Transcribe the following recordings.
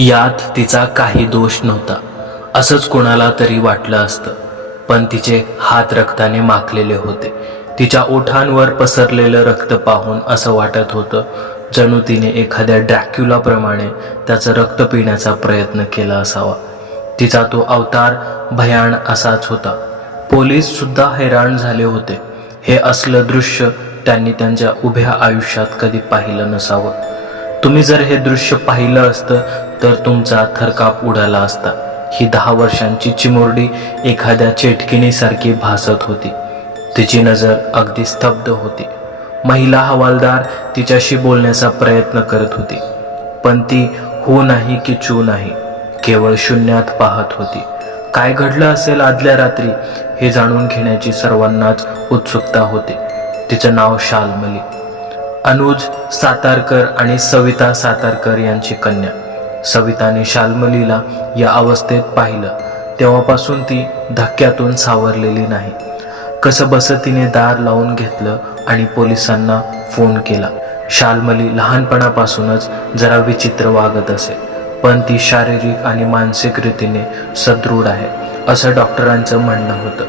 यात तिचा काही दोष नव्हता असंच कोणाला तरी वाटलं असतं, पण तिचे हात रक्ताने माखलेले होते. तिच्या ओठांवर पसरलेलं रक्त पाहून असं वाटत होतं जणू तिने एखाद्या ड्रॅक्युलाप्रमाणे त्याचं रक्त पिण्याचा प्रयत्न केला असावा. तिचा तो अवतार भयान असाच होता. पोलीस सुद्धा हैराण झाले होते. हे असलं दृश्य त्यांनी त्यांच्या उभ्या आयुष्यात कधी पाहिलं नसावं. तुम्ही जर हे दृश्य पाहिलं असतं तर तुमचा थरकाप उडाला असता. ही 10 वर्षांची चिमुरडी एखाद्या चेटकिणीसारखी भासत होती. तिची नजर अगदी स्तब्ध होती. महिला हवालदार तिच्याशी बोलण्याचा प्रयत्न करत होती, पण ती हो नाही की चू नाही, केवळ शून्यात पाहत होती. काय घडलं असेल आदल्या रात्री हे जाणून घेण्याची सर्वांनाच उत्सुकता होती. तिचं नाव शाल्मली. अनुज सातारकर आणि सविता सातारकर यांची कन्या. सविताने शाल्मलीला या अवस्थेत पाहिलं तेव्हापासून ती धक्क्यातून सावरलेली नाही. कसंबसं तिने दार लावून घेतलं आणि पोलिसांना फोन केला. शाल्मली लहानपणापासूनच जरा विचित्र वागत असे, पण ती शारीरिक आणि मानसिक रीतीने सदृढ आहे असं डॉक्टरांचं म्हणणं होतं.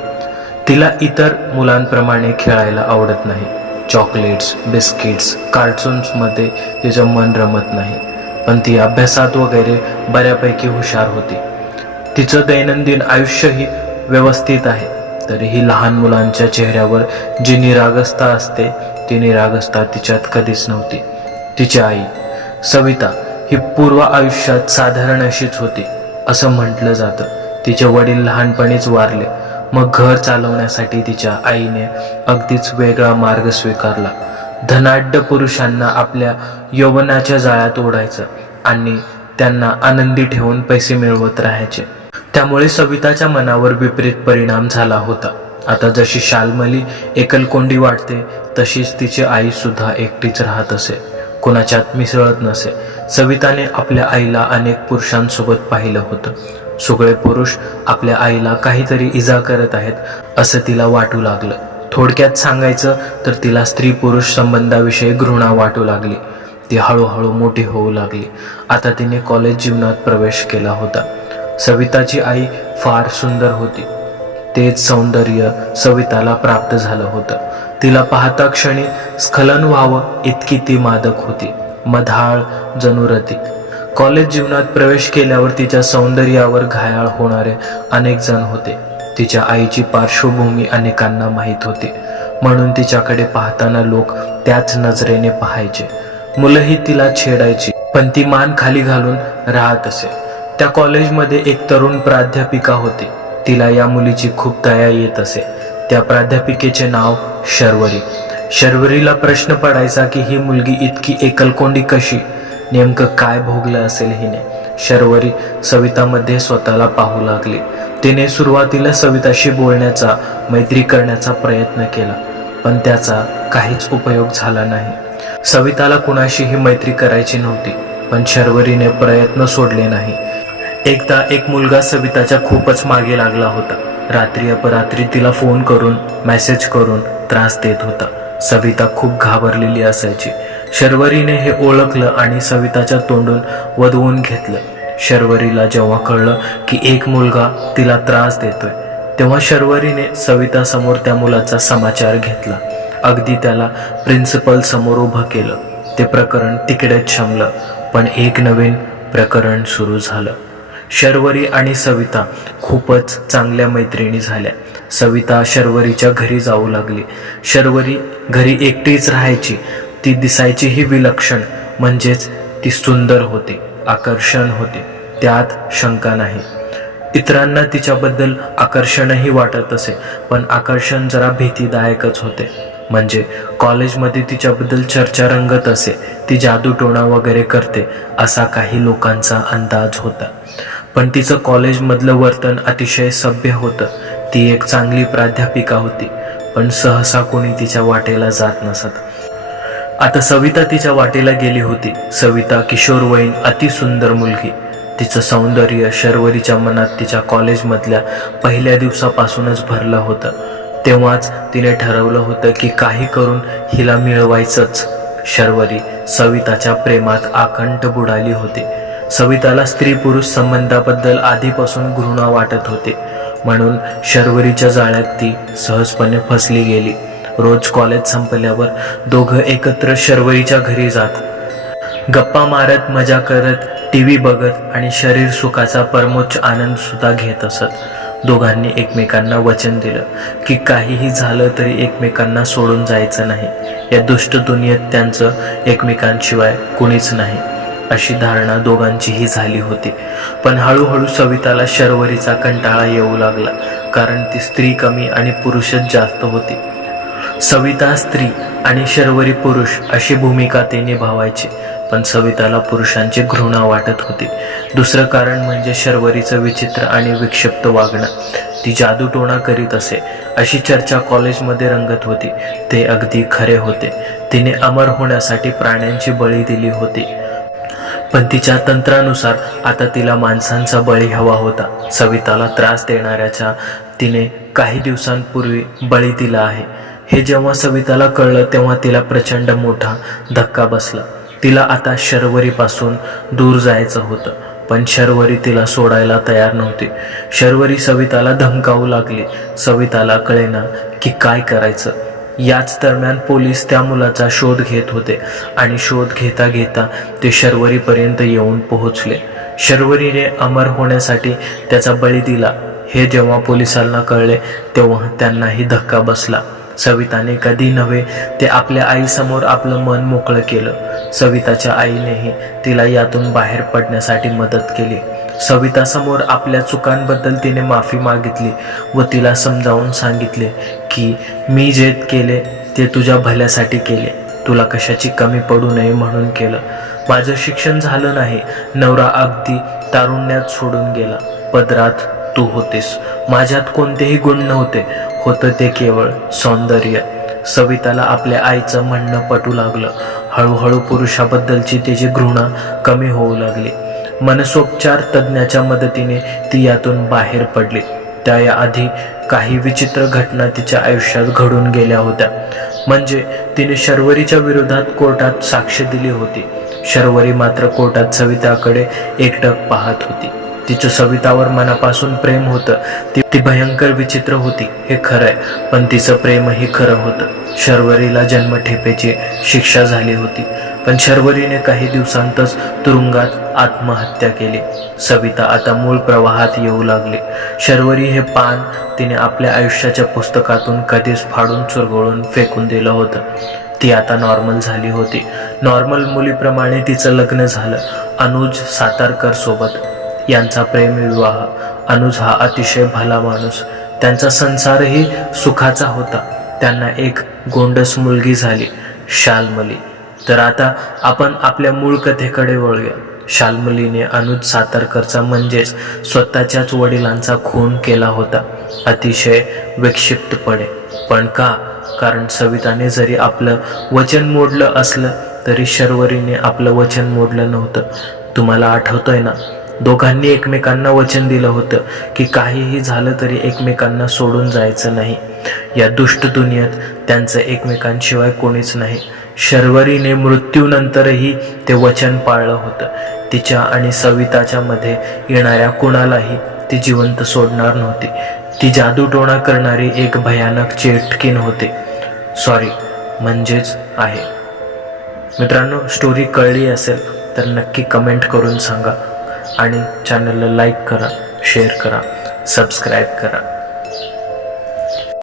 तिला इतर मुलांप्रमाणे खेळायला आवडत नाही. चॉकलेट्स, बिस्किट्स, कार्टून्समध्ये तिचं मन रमत नाही, पण ती अभ्यासात वगैरे बऱ्यापैकी हुशार होती. तिचं दैनंदिन आयुष्यही व्यवस्थित आहे. तरीही लहान मुलांच्या चेहऱ्यावर जी निरागसता असते ती निरागसता तिच्यात कधीच नव्हती. तिची आई सविता ही पूर्व आयुष्यात साधारण अशीच होती असं म्हटलं जातं. तिचे वडील लहानपणीच वारले. मग घर चालवण्यासाठी तिच्या आईने अगदीच वेगळा मार्ग स्वीकारला. धनाढ्य पुरुषांना आपल्या यौवनाच्या जाळ्यात ओढायचं आणि त्यांना आनंदी ठेवून पैसे मिळवत राहायचे. त्यामुळे सविताच्या मनावर विपरीत परिणाम झाला होता. आता जशी शाल्मली एकलकोंडी वाटते तशीच तिची आई सुद्धा एकटीच राहत असे, कोणाच्यात मिसळत नसे. सविताने आपल्या आईला अनेक पुरुषांसोबत पाहिलं होतं. सगळे पुरुष आपल्या आईला काहीतरी इजा करत आहेत असं तिला वाटू लागलं. थोडक्यात सांगायचं तर तिला स्त्री पुरुष संबंधाविषयी घृणा वाटू लागली. ती हळूहळू मोठी होऊ लागली. आता तिने कॉलेज जीवनात प्रवेश केला होता. सविताची आई फार सुंदर होती. तेच सौंदर्य सविताला प्राप्त झालं होतं. तिला पाहता क्षणी स्खलन व्हावं इतकी ती मादक होती, मधाळ, जणू रती. कॉलेज जीवनात प्रवेश केल्यावर तिच्या सौंदर्यावर घायाळ होणारे अनेक जण होते. तिच्या आईची पार्श्वभूमी अनेकांना माहीत होती, म्हणून तिच्याकडे पाहताना लोक त्याच नजरेने पाहायचे. मुलंही तिला छेडायची, पण ती मान खाली घालून राहत असे. त्या कॉलेजमध्ये एक तरुण प्राध्यापिका होती. तिला या मुलीची खूप दया येत असे. त्या प्राध्यापिकेचे नाव शर्वरी. शर्वरीला प्रश्न पडायचा की ही मुलगी इतकी एकलकोंडी कशी, नेमकं काय भोगलं असेल हिने. शर्वरी सवितामध्ये स्वतःला पाहू लागली. तिने सुरुवातीला सविताशी बोलण्याचा, मैत्री करण्याचा प्रयत्न केला, पण त्याचा काहीच उपयोग झाला नाही. सविताला कुणाशीही मैत्री करायची नव्हती, पण शर्वरीने प्रयत्न सोडले नाही. एकदा एक मुलगा सविताच्या खूपच मागे लागला होता. रात्री अपरात्री तिला फोन करून, मेसेज करून त्रास देत होता. सविता खूप घाबरलेली असायची. शर्वरीने हे ओळखलं आणि सविताच्या तोंडून वदवून घेतलं. शर्वरीला जेव्हा कळलं की एक मुलगा तिला त्रास देतोय, तेव्हा शर्वरीने सविता समोर त्या मुलाचा समाचार घेतला. अगदी त्याला प्रिन्सिपल समोर उभं केलं. ते प्रकरण तिकडेच शमलं, पण एक नवीन प्रकरण सुरू झालं. शर्वरी आणि सविता खूपच चांगल्या मैत्रिणी झाल्या. सविता शर्वरीच्या घरी जाऊ लागली. शर्वरी घरी एकटीच राहायची. ती दिसायचीही विलक्षण, म्हणजेच ती सुंदर होती, आकर्षण होती, त्यात शंका नाही. इतरांना तिच्याबद्दल आकर्षणही वाटत असे, पण आकर्षण जरा भीतीदायकच होते. म्हणजे कॉलेजमध्ये तिच्याबद्दल चर्चा रंगत असे. ती जादूटोणा वगैरे करते असा काही लोकांचा अंदाज होता. पण तिचं कॉलेजमधलं वर्तन अतिशय सभ्य होतं. ती एक चांगली प्राध्यापिका होती, पण सहसा कोणी तिच्या वाटेला जात नसत. आता सविता तिच्या वाटेला गेली होती. सविता किशोरवयीन अतिसुंदर मुलगी. तिचं सौंदर्य शर्वरीच्या मनात तिच्या कॉलेजमधल्या पहिल्या दिवसापासूनच भरलं होतं. तेव्हाच तिने ठरवलं होतं की काही करून हिला मिळवायचंच. शर्वरी सविताच्या प्रेमात आकंठ बुडाली होती. सविताला स्त्री पुरुष संबंधाबद्दल आधीपासून घृणा वाटत होते, म्हणून शर्वरीच्या जाळ्यात ती सहजपणे फसली गेली. रोज कॉलेज संपल्यावर दोघं एकत्र शर्वरीच्या घरी जात. गप्पा मारत, मजा करत, टीव्ही बघत आणि शरीर सुखाचा परमोच्च आनंद सुद्धा घेत असत. दोघांनी एकमेकांना वचन दिलं की काहीही झालं तरी एकमेकांना सोडून जायचं नाही. या दुष्ट दुनियेत त्यांचं एकमेकांशिवाय कुणीच नाही अशी धारणा दोघांचीही झाली होती. पण हळूहळू सविताला शर्वरीचा कंटाळा येऊ लागला, कारण ती स्त्री कमी आणि पुरुषच जास्त होती. सविता स्त्री आणि शर्वरी पुरुष अशी भूमिका ते निभावायची, पण सविताला पुरुषांची घृणा वाटत होती. दुसरं कारण म्हणजे शर्वरीचं विचित्र आणि विक्षिप्त वागणं. ती जादूटोणा करीत असे अशी चर्चा कॉलेजमध्ये रंगत होती. ते अगदी खरे होते. तिने अमर होण्यासाठी प्राण्यांची बळी दिली होती, पण तिच्या तंत्रानुसार आता तिला माणसांचा बळी हवा होता. सविताला त्रास देणाऱ्याचा तिने काही दिवसांपूर्वी बळी दिला आहे. हे जेव्हा सविताला कळलं तेव्हा तिला प्रचंड मोठा धक्का बसला. तिला आता शर्वरीपासून दूर जायचं होतं, पण शर्वरी तिला सोडायला तयार नव्हती. शर्वरी सविताला धमकावू लागली. सविताला कळेना की काय करायचं. याच दरम्यान पोलीस त्या मुलाचा शोध घेत होते आणि शोध घेता घेता ते शर्वरीपर्यंत येऊन पोहोचले. शर्वरीने अमर होण्यासाठी त्याचा बळी दिला हे जेव्हा पोलिसांना कळले तेव्हा त्यांनाही धक्का बसला. सविताने कधी नव्हे ते आपल्या आईसमोर आपलं मन मोकळं केलं. सविताच्या आईनेही तिला यातून बाहेर पडण्यासाठी मदत केली. सवितासमोर आपल्या चुकांबद्दल तिने माफी मागितली व तिला समजावून सांगितले की मी जे केले ते तुझ्या भल्यासाठी केले, तुला कशाची कमी पडू नये म्हणून केलं. माझं शिक्षण झालं नाही, नवरा अगदी तारुण्यात सोडून गेला, पदरात तू होतीस, माझ्यात कोणतेही गुण नव्हते, होतं ते केवळ सौंदर्य. सविताला आपल्या आईचं म्हणणं पटू लागलं. हळूहळू पुरुषाबद्दलची तिची घृणा कमी होऊ लागली. मनसोपचार तज्ज्ञाच्या मदतीने ती यातून बाहेर पडली. त्याआधी काही विचित्र घटना तिच्या आयुष्यात घडून गेल्या होत्या. म्हणजे तिने शर्वरीच्या विरोधात कोर्टात साक्ष दिली होती. शर्वरी मात्र कोर्टात सविताकडे एकटक पाहत होती. तिचं सवितावर मनापासून प्रेम होतं. ती भयंकर विचित्र होती हे खरंय, पण तिचं प्रेमही खरं होतं. शर्वरीला जन्मठेपेची शिक्षा झाली होती, पण शर्वरीने काही दिवसांतच तुरुंगात आत्महत्या केली. सविता आता मूळ प्रवाहात येऊ लागली. शर्वरी हे पान तिने आपल्या आयुष्याच्या पुस्तकातून कधीच फाडून चुरगळून फेकून दिलं होतं. ती आता नॉर्मल झाली होती. नॉर्मल मुलीप्रमाणे तिचं लग्न झालं अनुज सातारकर सोबत. यांचा प्रेमविवाह. अनुज हा अतिशय भला माणूस. त्यांचा संसारही सुखाचा होता. त्यांना एक गोंडस मुलगी झाली, शाल्मली. तर आता आपण आपल्या मूळ कथेकडे वळूया. शाल्मलीने अनुज सातारकरचा म्हणजेच स्वतःच्याच वडिलांचा खून केला होता, अतिशय विक्षिप्तपणे. पण का? कारण सविताने जरी आपलं वचन मोडलं असलं तरी शर्वरीने आपलं वचन मोडलं नव्हतं. तुम्हाला आठवतंय ना, दोघांनी एकमेकांना वचन दिलं होतं की काहीही झालं तरी एकमेकांना सोडून जायचं नाही. या दुष्ट दुनियेत त्यांचं एकमेकांशिवाय कोणीच नाही. शर्वरीने मृत्यूनंतरही ते वचन पाळलं होतं. तिच्या आणि सविताच्या मध्ये येणाऱ्या कुणालाही ती जिवंत सोडणार नव्हती. ती जादूटोणा करणारी एक भयानक चेटकीण होते. म्हणजेच आहे. मित्रांनो, स्टोरी कळली असेल तर नक्की कमेंट करून सांगा आणि चॅनलला लाईक करा, शेअर करा, सबस्क्राईब करा.